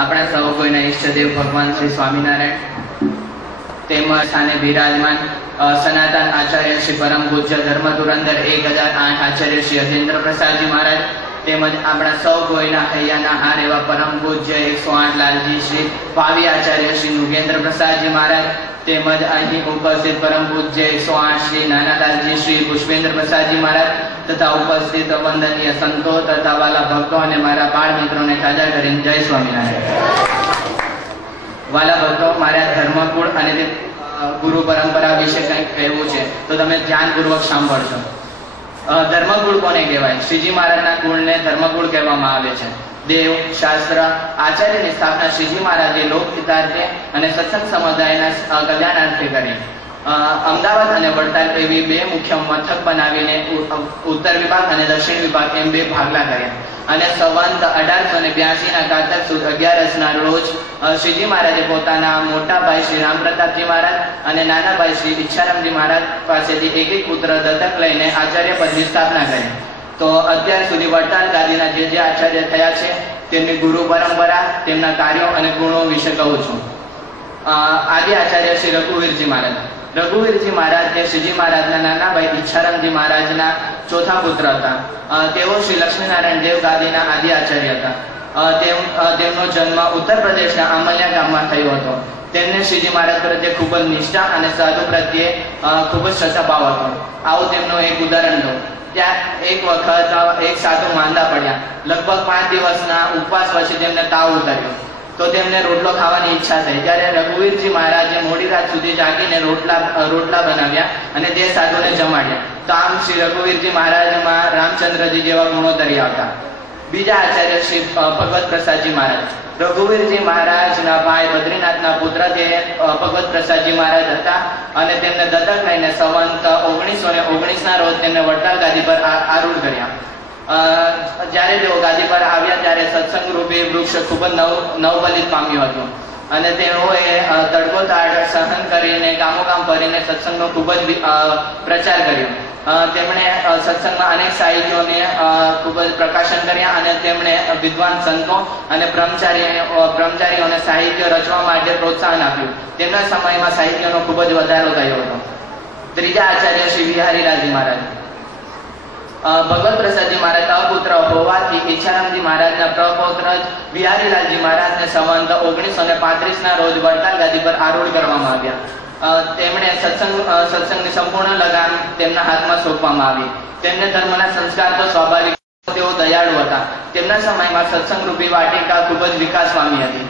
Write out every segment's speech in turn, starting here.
આપણા સૌ કોઈના ઈષ્ટદેવ ભગવાન શ્રી સ્વામિનારાયણ તેમજ સ્થાને બિરાજમાન સનાતન આચાર્ય શ્રી પરમ પૂજ્ય ધર્મ ધુરંધર 1008 આચાર્ય શ્રી અજેન્દ્ર પ્રસાદજી મહારાજ તેમજ આપણા સૌ કોઈના હૈયાના હાર એવા પરમ પૂજ્ય 108 લાલજી શ્રી ભાવિ આચાર્ય શ્રી નુગેન્દ્ર પ્રસાદજી મહારાજ તેમજ અહીં ઉપસ્થિત પરમ પૂજ્ય 108 શ્રી નાનાલાલજી શ્રી પુષ્પેન્દ્ર પ્રસાદજી મહારાજ તથા ઉપસ્થિત વંદનીય સંતો તથા વાલા ભક્તો અને મારા બાળ મિત્રોને તાજા કરીને જય સ્વામિનારાયણ। વાલા ભક્તો, મારા ધર્મકુળ અને ગુરુ પરંપરા વિશે કંઈક કહેવું છે તો તમે ધ્યાનપૂર્વક સાંભળજો। ધર્મકુળ કોને કહેવાય? શ્રીજી મહારાજના કુળને ધર્મકુળ કહેવામાં આવે છે। દેવ, શાસ્ત્ર, આચાર્યની સ્થાપના શ્રીજી મહારાજે લોકહિતાર્થે અને સત્સંગ સમુદાયના કલ્યાણાર્થે કરી। અમદાવાદ અને વડતાલ એવી બે મુખ્ય મથક બનાવીને ઉત્તર વિભાગ અને દક્ષિણ વિભાગ એમ બે ભાગલા કર્યા અને સંવંત 1882 ના કારતક સુદ 11 ના રોજ શ્રીજી મહારાજે પોતાના મોટા ભાઈ શ્રી રામપ્રતાપજી મહારાજ અને નાના ભાઈ શ્રી ઈચ્છારામજી મહારાજ પાસેથી એક પુત્ર દત્તક લઈને આચાર્ય પદની સ્થાપના કરી। તો અત્યાર સુધી વડતાલ ગાદીના જે આચાર્ય થયા છે તેમની ગુરુ પરંપરા, તેમના કાર્યો અને ગુણો વિશે કહું છું। આદિ આચાર્ય શ્રી રઘુવીરજી મહારાજ તે શ્રીજી મહારાજના નાના ભાઈ ઈચ્છારામજી મહારાજના ચોથા પુત્ર હતા। તેઓ શ્રી લક્ષ્મીનારાયણ દેવ ગાદીના આદિ આચાર્ય હતા। તેમનો જન્મ ઉત્તર પ્રદેશના આમલિયા ગામમાં થયો હતો। તેમને શ્રીજી મહારાજ પ્રત્યે ખૂબ જ નિષ્ઠા અને સાધુ પ્રત્યે ખૂબ જ શ્રદ્ધાભાવ હતો। આવું તેમનું એક ઉદાહરણ લો। ત્યાં એક વખત એક સાધુ માંદા પડ્યા। લગભગ 5 દિવસના ઉપવાસ પછી તેમને તાવ ઉતર્યો તો તેમને રોટલો ખાવાની ઈચ્છા થઈ। ત્યારે રઘુવીરજી મહારાજે મોડી રાત સુધી જાગીને રોટલા બનાવ્યા અને તે સાધુને જમાડ્યા। તો આમ શ્રી રઘુવીરજી મહારાજમાં રામચંદ્રજી જેવા ગુણો તરી આવતા। બીજા આચાર્ય શ્રી ભગવત પ્રસાદજી મહારાજ રઘુવીરજી મહારાજના ભાઈ બદ્રીનાથના પુત્ર તે ભગવત પ્રસાદજી મહારાજ હતા અને તેમને દત્તક લઈને સંવંત 1919 ના રોજ તેમને વડતાલ ગાદી પર આરૂઢ કર્યા। જ્યારે તેઓ ગાદી પર આવ્યા ત્યારે સત્સંગ રૂપી વૃક્ષ ખૂબ જ નવબલિત પામ્યું હતું અને તેઓએ તડકો તાળ સહન કરીને ગામોગામ ફરીને સત્સંગનો ખૂબ જ પ્રચાર કર્યો। તેમણે સત્સંગમાં અનેક સાહિત્યોને ખૂબ જ પ્રકાશન કર્યા અને તેમણે વિદ્વાન સંતો અને બ્રહ્મચારીઓને સાહિત્ય રચવા માટે પ્રોત્સાહન આપ્યું। તેમના સમયમાં સાહિત્યનો ખૂબ જ વધારો થયો હતો। ત્રીજા આચાર્ય શ્રી બિહારીલાલજી મહારાજ ભગવત પ્રસાદજી મહારાજ અપુત્ર હોવાથી ઈચ્છારામજી મહારાજના પ્રપૌત્ર બિહારીલાલજી મહારાજને સંવંત 1935 ના રોજ વડતાલ ગાદી પર આરૂઢ કરવામાં આવ્યા। તેમણે સત્સંગની સંપૂર્ણ લગામ તેમના હાથમાં સોંપવામાં આવી। તેમને ધર્મના સંસ્કાર તો સ્વાભાવિક, તેઓ દયાળુ હતા। તેમના સમયમાં સત્સંગ રૂપી વાટિકા ખૂબ જ વિકાસ પામી હતી।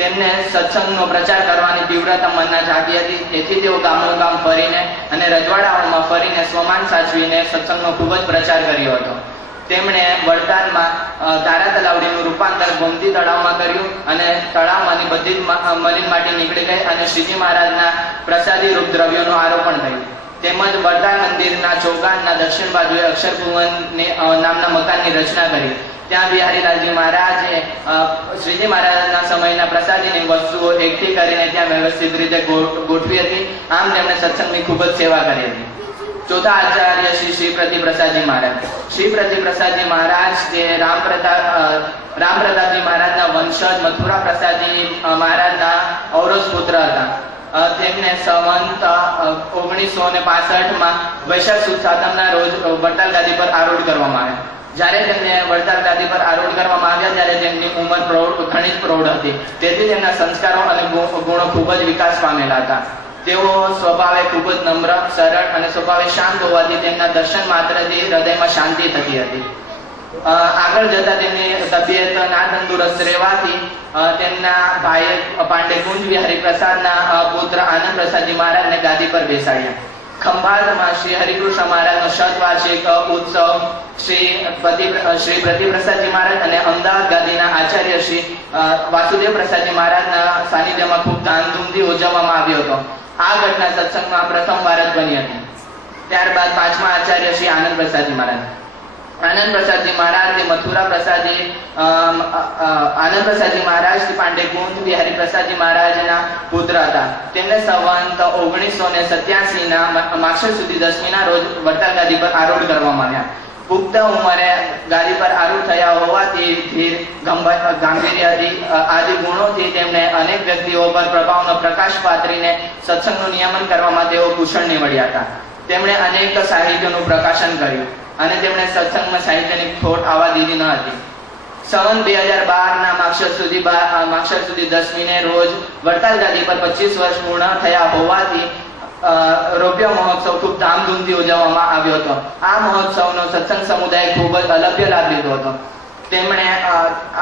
તેમને સત્સંગનો પ્રચાર કરવાની તીવ્રતા મનમાં જાગી હતી। તેથી તેઓ ગામોગામ ફરીને અને રજવાડાઓમાં ફરીને સ્વમાન સાચવીને સત્સંગનો ખૂબ જ પ્રચાર કર્યો હતો। તેમણે વડતાલમાં તારા તલાવડીનું રૂપાંતર ગોમતી તળાવમાં કર્યું અને તળાવમાંની બધી જ મલિન માટી નીકળી ગઈ અને શ્રીજી મહારાજના પ્રસાદી રૂપ દ્રવ્યોનું આરોપણ થયું। તેમજ વડતાલ મંદિરના ચોગાનના દક્ષિણ બાજુએ અક્ષરભુવન નામના મકાનની રચના કરી। ત્યાં બિહારીલાલજી મહારાજે શ્રીજી મહારાજના સમયના પ્રસાદીની વસ્તુઓ એકઠી કરીને ત્યાં વ્યવસ્થિત રીતે ગોઠવી હતી। આમ તેમણે સત્સંગની ખૂબ જ સેવા કરી હતી। ચોથા આચાર્ય શ્રી પ્રતિપ્રસાદજી મહારાજ તે રામપ્રતાપજી મહારાજના વંશજ મથુરા પ્રસાદજી મહારાજના ઔરસ પુત્ર હતા। તેમને સંવંત 1965 વૈશાખ સુદ 7ના રોજ વડતાલ ગાદી પર આરૂઢ કરવામાં આવ્યા। જ્યારે તેમને વડતાલ ગાદી પર આરૂઢ કરવામાં આવ્યા ત્યારે તેમની ઉંમર ઘણી જ પ્રૌઢ હતી। તેથી તેમના સંસ્કારો અને ગુણો ખૂબ જ વિકાસ પામેલા હતા। તેઓ સ્વભાવે ખૂબ જ નમ્ર, સરળ અને સ્વભાવે શાંત હોવાથી તેમના દર્શન માત્રથી હૃદયમાં શાંતિ થતી હતી। આગળ જતા તેમની તબિયત ના તંદુરસ્ત રહેવાથી તેમના ભાઈ પાંડે કુંજ વિહારી પ્રસાદના પુત્ર આનંદ પ્રસાદજી મહારાજને ગાદી પર બેસાડ્યા। ખંભાતમાં શ્રી હરિકૃષ્ણ મહારાજનો શતવાર્ષિક ઉત્સવ શ્રી પ્રતિપ્રસાદજી મહારાજ અને અમદાવાદ ગાદીના આચાર્ય શ્રી વાસુદેવ પ્રસાદજી મહારાજના સાનિધ્યમાં ખૂબ ધામધૂમથી ઉજવવામાં આવ્યો હતો। આ ઘટના સત્સંગમાં પ્રથમવાર જ બની હતી। ત્યારબાદ પાંચમા આચાર્ય શ્રી આનંદ પ્રસાદજી મહારાજ મથુરા પ્રસાદી આનંદ પ્રસાદજી મહારાજ પાંડે કુંજ બિહારી પ્રસાદજી મહારાજના પુત્ર હતા। તેમને સંવંત 1987 ના માક્ષર સુધી 10મી ના રોજ વડતાલ ગાદી પર આરૂઢ કરવામાં આવ્યા। પુખ્ત ઉંમરે ગાદી પર આરૂઢ થયા હોવાથી ધીર, ગાંભીર્ય આદિ ગુણોથી તેમણે અનેક વ્યક્તિઓ પર પ્રભાવનો પ્રકાશ પાથરીને સત્સંગનું નિયમન કરવામાં તેઓ કુશળ નીવડ્યા હતા. તેમણે અનેક સાહિત્યનું પ્રકાશન કર્યું અને તેમણે સત્સંગમાં સાહિત્યની ખોટ આવવા દીધી ન હતી. સંવત 2012 ના માક્ષર સુધી 10મીને રોજ વડતાલ ગાદી પર 25 વર્ષ પૂર્ણ થયા હોવાથી રૌપ્ય મહોત્સવ ખૂબ ધામધૂમથી ઉજવવામાં આવ્યો હતો. આ મહોત્સવનો સત્સંગ સમુદાય ખૂબ જ અલભ્ય લાભ લીધો હતો. તેમણે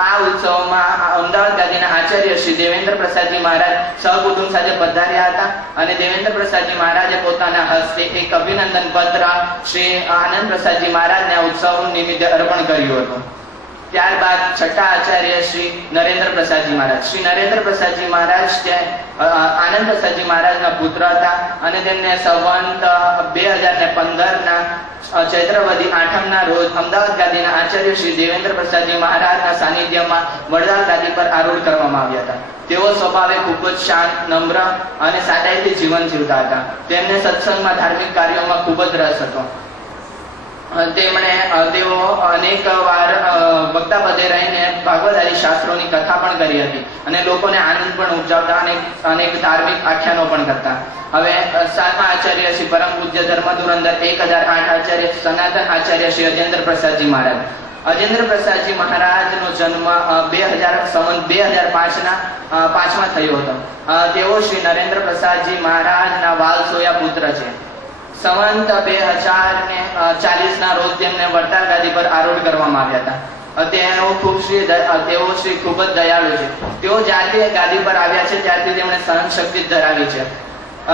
આ ઉત્સવમાં અમદાવાદ ગાદીના આચાર્ય શ્રી દેવેન્દ્ર પ્રસાદજી મહારાજ સહકુટુંબ સાથે પધાર્યા હતા અને દેવેન્દ્ર પ્રસાદજી મહારાજે પોતાના હસ્તે એક અભિનંદન પત્ર શ્રી આનંદ પ્રસાદજી મહારાજને ઉત્સવ નિમિત્તે અર્પણ કર્યું હતું. ત્યારબાદ છઠ્ઠા આચાર્ય શ્રી નરેન્દ્ર પ્રસાદજી મહારાજ. શ્રી નરેન્દ્ર પ્રસાદજી મહારાજ આનંદ પ્રસાદજી મહારાજના પુત્ર હતા અને તેમને સંવત 2015 ના ચૈત્રવદી આઠમના રોજ અમદાવાદ ગાદીના આચાર્ય શ્રી દેવેન્દ્ર પ્રસાદજી મહારાજના સાનિધ્યમાં વડતાલ ગાદી પર આરૂઢ કરવામાં આવ્યા હતા. તેઓ સ્વભાવે ખૂબ જ શાંત, નમ્ર અને સાદાઈથી જીવન જીવતા હતા. તેમને સત્સંગમાં, ધાર્મિક કાર્યોમાં ખૂબ જ રસ હતો. તેઓ અનેક વાર વક્તા પદે રહીને ભાગવત આદિ શાસ્ત્રોની કથા પણ કરી હતી અને લોકોને આનંદ પણ ઉપજાવતા અને અનેક ધાર્મિક આખ્યાનો પણ કરતા. હવે સાતમા આચાર્ય શ્રી પરમ પૂજ્ય ધર્મધુરંદર 1008 આચાર્ય સનાતન આચાર્ય શ્રી અજેન્દ્ર પ્રસાદજી મહારાજ. અજેન્દ્ર પ્રસાદજી મહારાજનો જન્મ 2005 ના 5માં થયો હતો. તેઓ શ્રી નરેન્દ્ર પ્રસાદજી મહારાજના વાલસોયા પુત્ર છે. સંવત 2040 ના રોજ તેમને વડતાલ ગાદી પર આરૂઢ કરવામાં આવ્યા હતા. તેઓ શ્રી ખૂબ જ દયાળુ છે. તેઓ જ્યારથી ગાદી પર આવ્યા છે ત્યારથી તેમણે સહન શક્તિ ધરાવી છે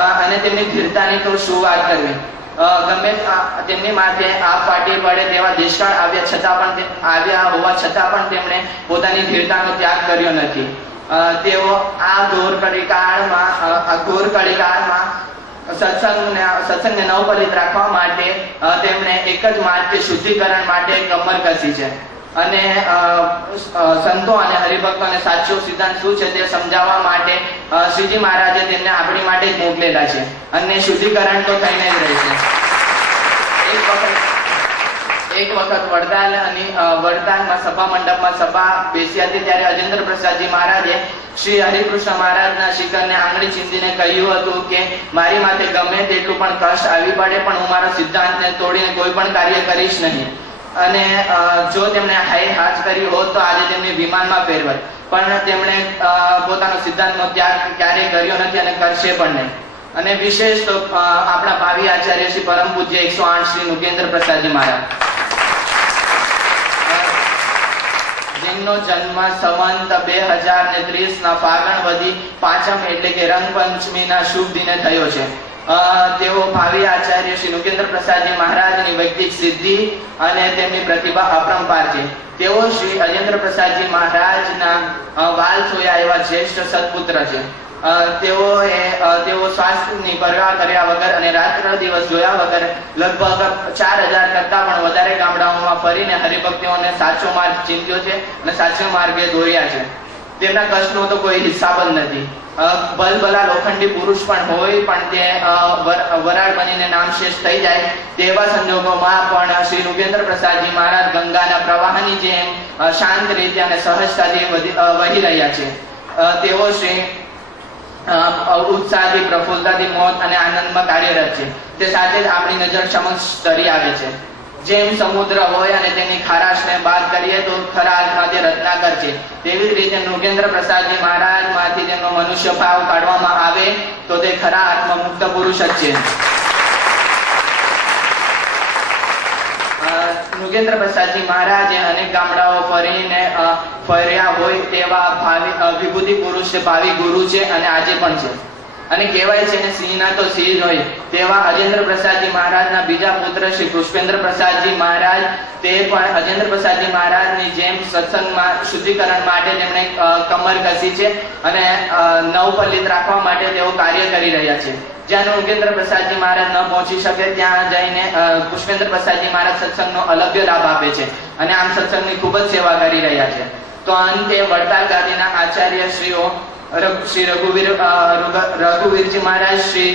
અને તેમની ધીરતાની તો શું વાત કરવી. ગમે તેમની માથે આપ ફાટી પડે તેવા દેશકાળ આવ્યા હોવા છતાં પણ તેમણે પોતાની ધીરતાનો ત્યાગ કર્યો નથી. તેઓ આ ઘોર કળીકાળમાં સત્સંગને નવપલિત રાખવા માટે તેમણે એક જ માર્ગ કે શુદ્ધિકરણ માટે કમર કસી છે અને સંતો અને હરિભક્તોને સાચો સિદ્ધાંત શું છે તે સમજાવવા માટે શ્રીજી મહારાજે તેમને આપણી માટે જ મોકલેલા છે અને શુદ્ધિકરણ તો થઈને જ રહેશે. એક વખત વડતાલમાં સભા મંડપમાં સભા બેસી હતી ત્યારે અજેન્દ્ર પ્રસાદજી મહારાજે શ્રી હરિકૃષ્ણ મહારાજના શિખરને આંગળી ચીંધીને કહ્યું હતું કે મારી માથે ગમે તેટલું પણ કષ્ટ આવી પડે પણ હું મારા સિદ્ધાંતને તોડીને કોઈ પણ કાર્ય કરીશ નહીં. અને જો તેમણે હાથ કર્યું હોત તો આજે તેમની વિમાનમાં ફેરવત, પણ તેમણે પોતાનો સિદ્ધાંતનો ત્યાગ ક્યારેય કર્યો નથી અને કરશે પણ નહીં. અને વિશેષ તો આપણા ભાવિ આચાર્ય શ્રી પરમ પૂજ્ય 108 શ્રી નુગેન્દ્ર પ્રસાદજી મહારાજ, જેમનો જન્મ સંવત 2030 ના ફાગણ વદી 5મ એટલે કે રંગપંચમીના શુભ દિને થયો છે. તેઓ ભાવિ આચાર્ય શ્રી નુગેન્દ્ર પ્રસાદજી મહારાજની વૈદિક સિદ્ધિ અને તેમની પ્રતિભા અપરંપાર છે. તેઓ શ્રી અજેન્દ્ર પ્રસાદજી મહારાજના વાલસોયા એવા જ્યેષ્ઠ સત્પુત્ર છે. તેઓ સ્વાસ્થ્યની પરવા કર્યા વગર અને રાત્ર દિવસ જોયા વગર લગભગ 4000 કરતા પણ વધારે ગામડાઓમાં ફરીને હરિભક્તોને સાચો માર્ગ ચીંધ્યો છે અને સાચો માર્ગે દોર્યા છે. તેમના કષ્ટનો તો કોઈ હિસાબ જ નથી. ભલભલા લોખંડી પુરુષ પણ હોય પણ તે વરાળ બનીને નામશેષ થઈ જાય તેવા સંજોગોમાં પણ શ્રી નુગેન્દ્ર પ્રસાદજી મહારાજ ગંગાના પ્રવાહની જેમ શાંત રીતે અને સહજતાથી વહી રહ્યા છે. તેઓ શ્રી ઉત્સાહથી, પ્રફુલ્લતાથી, મોત અને આનંદમાં કાર્યરત છે. તે સાથે જ આપણી નજર સમક્ષ તરી આવે છે. જેમ સમુદ્ર હોય અને તેની ખારાશને બાદ કરીએ તો ખરા અર્થમાં તે રત્નાકર છે, તેવી જ રીતે નુગેન્દ્ર પ્રસાદજી મહારાજમાંથી તેમનો મનુષ્ય ભાવ કાઢવામાં આવે તો તે ખરા અર્થમાં મુક્ત પુરુષ જ છે. નુગેન્દ્ર પ્રસાદજી મહારાજે અનેક ગામડાઓ ફર્યા હોય તેવા વિભૂતિ પુરુષ ભાવિ ગુરુ છે અને આજે પણ છે. અને કહેવાય છે ને સિંહના તો સિંહ જ હોય તેવા અજેન્દ્ર પ્રસાદજી મહારાજના બીજા પુત્ર શ્રી પુષ્પેન્દ્ર પ્રસાદજી મહારાજ તે પણ અજેન્દ્ર પ્રસાદજી મહારાજની જેમ સત્સંગમાં શુદ્ધિકરણ માટે તેમણે કમર કસી છે અને નવપલિત રાખવા માટે તેઓ કાર્ય કરી રહ્યા છે. જ્યાં નુગેન્દ્ર પ્રસાદજી મહારાજ ન પહોંચી શકે ત્યાં જઈને પુષ્પેન્દ્ર પ્રસાદજી મહારાજ સત્સંગનો અલભ્ય લાભ આપે છે અને આમ સત્સંગની ખૂબ જ સેવા કરી રહ્યા છે. તો અંતે વડતાલ ગાદીના આચાર્ય શ્રી રઘુવીરજી મહારાજ, શ્રી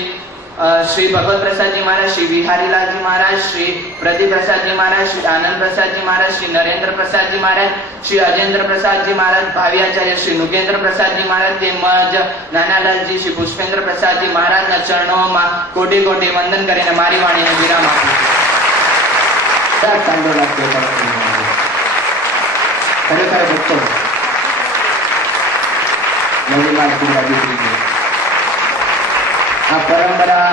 श्री भगवत प्रसाद जी महाराज, श्री विहारीलाल जी महाराज, श्री प्रदीप प्रसाद जी महाराज, श्री आनंद प्रसाद जी महाराज, श्री नरेंद्र प्रसाद जी महाराज, श्री अजेंद्र प्रसाद जी महाराज, भावी आचार्य श्री नुगेंद्र प्रसाद जी महाराज તેમજ નાનાલાલજી શ્રી પુષ્પેન્દ્ર પ્રસાદજી મહારાજના ચરણોમાં કોટી કોટી વંદન કરીને મારી વાણીને વિરામ આપું ખરેખર ભક્તો નવીન આ પરંપરા